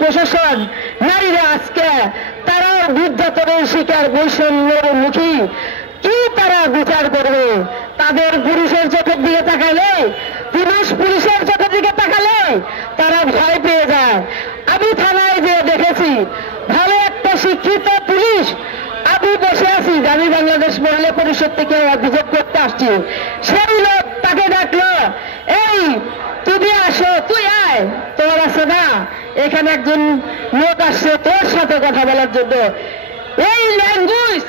প্রশাসন নারীরা আজকে তারা নির্যাতনের শিকার, বৈষম্যের মুখী, কি তারা বিচার করবে? তাদের পুরুষের চোখের দিকে তাকালে, পুলিশের চোখের দিকে তাকালে তারা ভয় পেয়ে যায়। আমি থানায় যে দেখেছি ভালো একটা শিক্ষিত পুলিশ, আমি বসে আছি, আমি বাংলাদেশ মহিলা পরিষদ থেকে অভিযোগ করতে আসছি, সেই লোক তাকে ডাকলো, এই তুমি আসো, তুই আয়, তোর আছে না, এখানে একজন লোক আসছে তোর সাথে কথা বলার জন্য। এই ল্যাঙ্গুয়েজ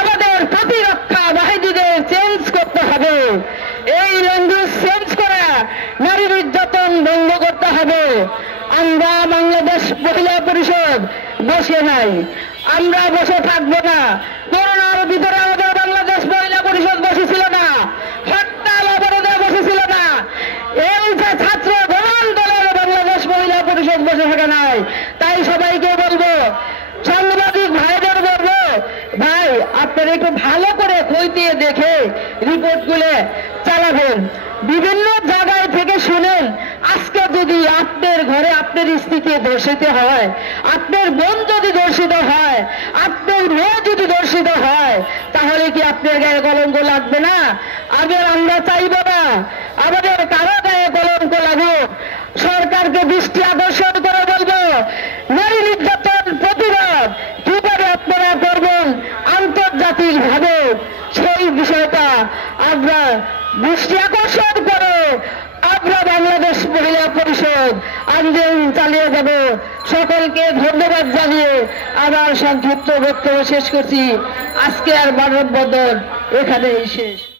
আমাদের প্রতিরক্ষা বাহিনীদের চেঞ্জ করতে হবে। এই ল্যাঙ্গুয়েজ চেঞ্জ করে নারী নির্যাতন বন্ধ করতে হবে। আমরা বাংলাদেশ মহিলা পরিষদ বসে নাই, আমরা বসে থাকবো না। করোনার ভিতরে আমাদের বাংলাদেশ মহিলা পরিষদ বসেছিল না, হরতাল অবরোধে বসেছিল না। এই যে ছাত্র আন্দোলনে বাংলাদেশ মহিলা পরিষদ বসে থাকে নাই। তাই সবাইকে বলবো, সাংবাদিক ভাইদের বলবো, ভাই আপনারা একটু ভালো করে খতিয়ে দেখে রিপোর্টগুলো চালাবেন, বিভিন্ন জায়গায় থেকে শুনেন। আজকে যদি আপনার ঘরে আপনার স্ত্রীকে দর্শিত হয়, আপনার বোন যদি দর্শিত হয়, আপনার মেয়ে যদি দর্শিত হয়, তাহলে কি আপনার গায়ে কলঙ্ক লাগবে না? আমরা চাইব না আমাদের কারো গায়ে কলঙ্ক লাগুক। সরকারকে দৃষ্টি আকর্ষণ করে বলবো, নারী নির্যাতন প্রতিবাদ কিভাবে আপনারা করবেন আন্তর্জাতিক ভাবে, সেই বিষয়টা আমরা দৃষ্টি আকর্ষণ করে আমরা বাংলাদেশ মহিলা পরিষদ আন্দোলন চালিয়ে যাব। সকলকে ধন্যবাদ জানিয়ে আমার সংক্ষিপ্ত বক্তব্য শেষ করছি। আজকে আর মানববন্ধন এখানেই শেষ।